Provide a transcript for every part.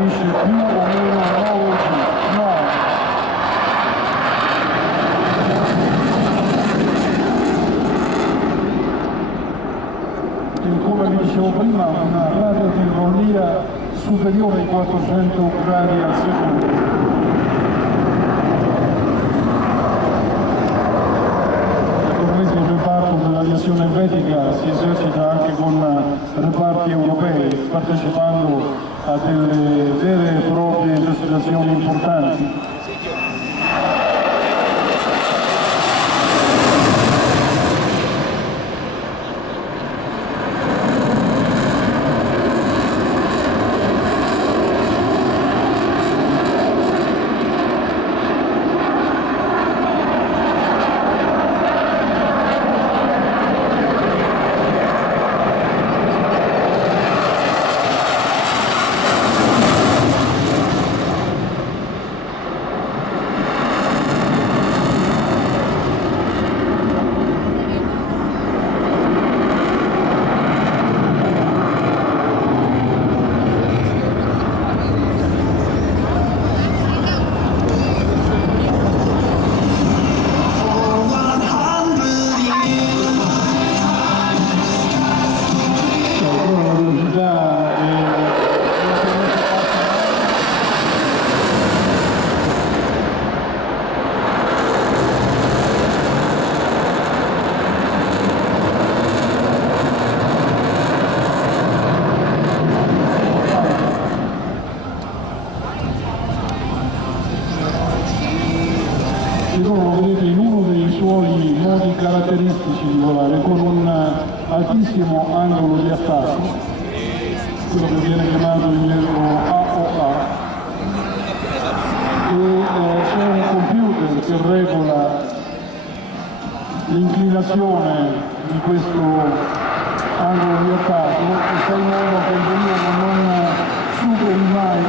capisce più o meno 9G. No. E come vi dicevo prima, una radiotermonia superiore ai 400 gradi al secondo. L'aviazione elvetica si esercita anche con reparti europei, partecipando a delle vere e proprie esercitazioni importanti. Caratteristici di volare con un altissimo angolo di attacco, quello che viene chiamato in gergo AOA, e c'è un computer che regola l'inclinazione di questo angolo di attacco e fa in modo che il velivolo non superi mai i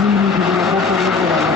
limiti della forza regolare.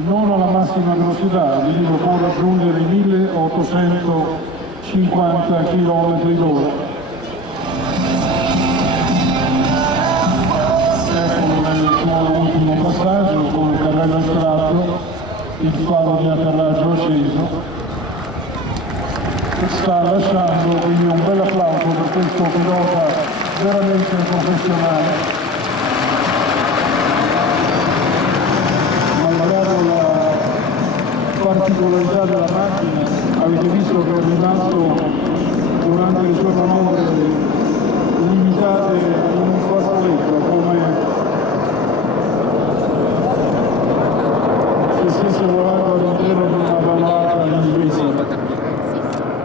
Non alla massima velocità, il velivolo può raggiungere i 1850 km/h. Ecco nel suo ultimo passaggio con il carrello estratto, il faro di atterraggio acceso. che sta lasciando, quindi un bel applauso per questo pilota veramente professionale. Malgrado la particolarità della macchina, avete visto che è rimasto durante le sue manovre